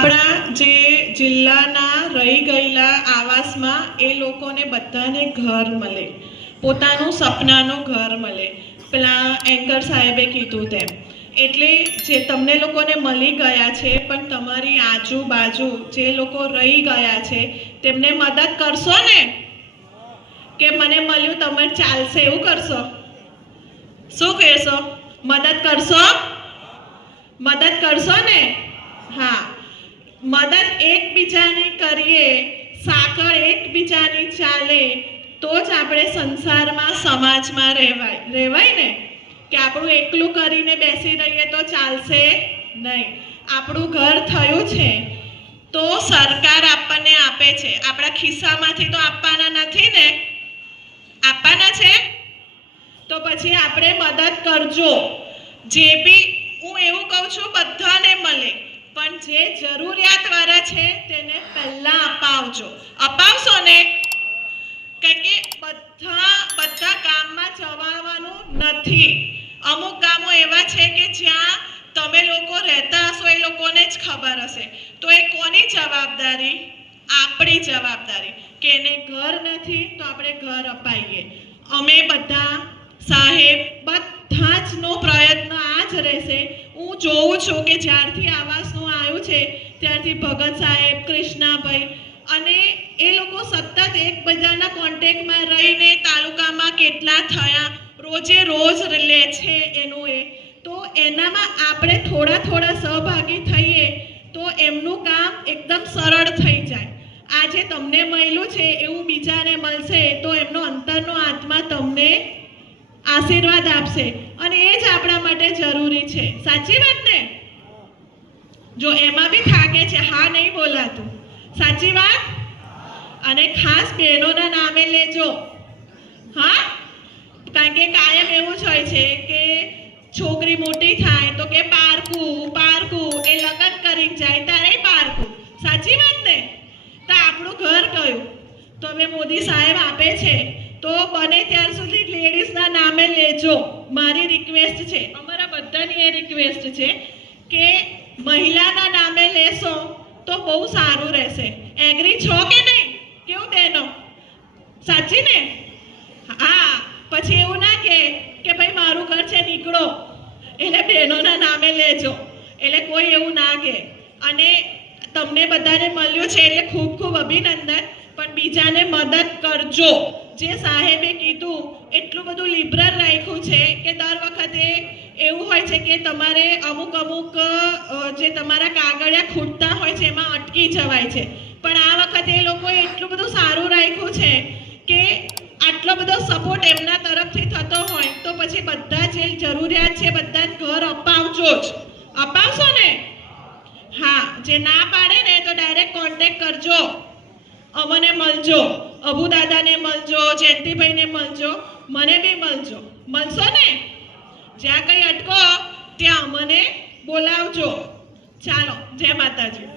આપણા જે જિલ્લાના રહી ગયેલા આવાસમાં એ લોકોને બધાને ઘર મળે, પોતાનું સપનાનું ઘર મળે. પેલા એન્કર સાહેબે કીધું તેમ, એટલે જે તમને લોકોને મળી ગયા છે, પણ તમારી આજુબાજુ જે લોકો રહી ગયા છે તેમને મદદ કરશો ને? કે મને મળ્યું તમારે ચાલશે એવું કરશો? શું કહેશો? મદદ કરશો? મદદ કરશો ને? હા, મદદ એકબીજાની કરીએ, સાંકળ એકબીજાની ચાલે તો જ આપણે સંસારમાં સમાજમાં રહેવાય ને. કે આપણું એકલું કરીને બેસી રહીએ તો ચાલશે નહીં. આપણું ઘર થયું છે તો સરકાર આપણને આપે છે, આપણા ખિસ્સામાંથી તો આપવાના નથી ને, આપવાના છે તો પછી આપણે મદદ કરજો. જે બી હું એવું કહું છું બધાને મળે, પણ જે જરૂરિયાતવાળા છે તેને પહેલા અપાવજો. અપાવશો ને? કારણ કે બધા ગામમાં જવાનું નથી. અમુક ગામો એવા છે કે જ્યાં તમે લોકો રહેતા હશો એ લોકોને જ ખબર હશે. તો એ કોની જવાબદારી? આપણી જવાબદારી કે એને ઘર નથી તો આપણે ઘર અપાઈએ. અમે બધા સાહેબ બધા જનો પ્રયત્ન આ જ રહેશે. હું જોઉં છું કે જ્યારથી આવાસનું આવ્યું છે ત્યારથી ભગત સાહેબ, કૃષ્ણાભાઈ અને એ લોકો સતત એકબીજાના કોન્ટેક્ટમાં રહીને તાલુકામાં કેટલા થયા, રોજે રોજ લે છે એનું તો એનામાં આપણે થોડા સહભાગી થઈએ તો એમનું કામ એકદમ સરળ થઈ જાય. આજે તમને મળ્યું છે એવું બીજાને મળશે તો એમનો અંતરનો આત્મા તમને આશીર્વાદ આપશે અને એ જ આપણા માટે જરૂરી છે. સાચી વાત ને? જો એમાં બી થાકે છે, હા નહીં બોલાતું. સાચી વાત? અને ખાસ બહેનોના નામે લેજો. હા, કારણ કે કાયમ એવું જ હોય છે કે છોકરી મોટી થાય તો કે પારકું એ લગ્ન કરી જાય ત્યારે પારકું. સાચી વાત ને? તો આપણું ઘર કયું? તો હવે મોદી સાહેબ આપે છે તો બને ત્યાર સુધી લેડીઝના નામે લેજો. મારી રિક્વેસ્ટ છે, અમારા બધાની એ રિક્વેસ્ટ છે કે મહિલાના નામે લેશો તો બહુ સારું રહેશે. એગ્રી છો કે નહીં? કેવું બહેનો? સાચી ને? હા, પછી એવું ના કે ભાઈ મારું ઘર છે નીકળો, એટલે બહેનોના નામે લેજો, એટલે કોઈ એવું ના કહે. અને તમને બધાને મળ્યું છે એટલે ખૂબ ખૂબ અભિનંદન, પણ બીજાને મદદ કરજો. જે સાહેબે કીધું એટલું બધું લિબરલ રાખ્યું છે કે દર વખતે એવું હોય છે કે તમારે અમુક જે તમારા કાગળિયા ખૂટતા હોય છે એમાં અટકી જવાય છે, પણ આ વખતે એ લોકોએ એટલું બધું સારું રાખ્યું છે કે આટલો બધો સપોર્ટ એમના તરફથી થતો હોય તો પછી બધા જે જરૂરિયાત છે બધા ઘર અપાવજો જ. અપાવશો ને? હા, જે ના પાડે ને તો ડાયરેક્ટ કોન્ટેક્ટ કરજો, અમને મળજો, અબુ દાદાને મળજો, જયંતિભાઈને મળજો, મને બી મળજો. મળશો ને? જ્યાં કંઈ અટકો ત્યાં અમને બોલાવજો. ચાલો, જય માતાજી.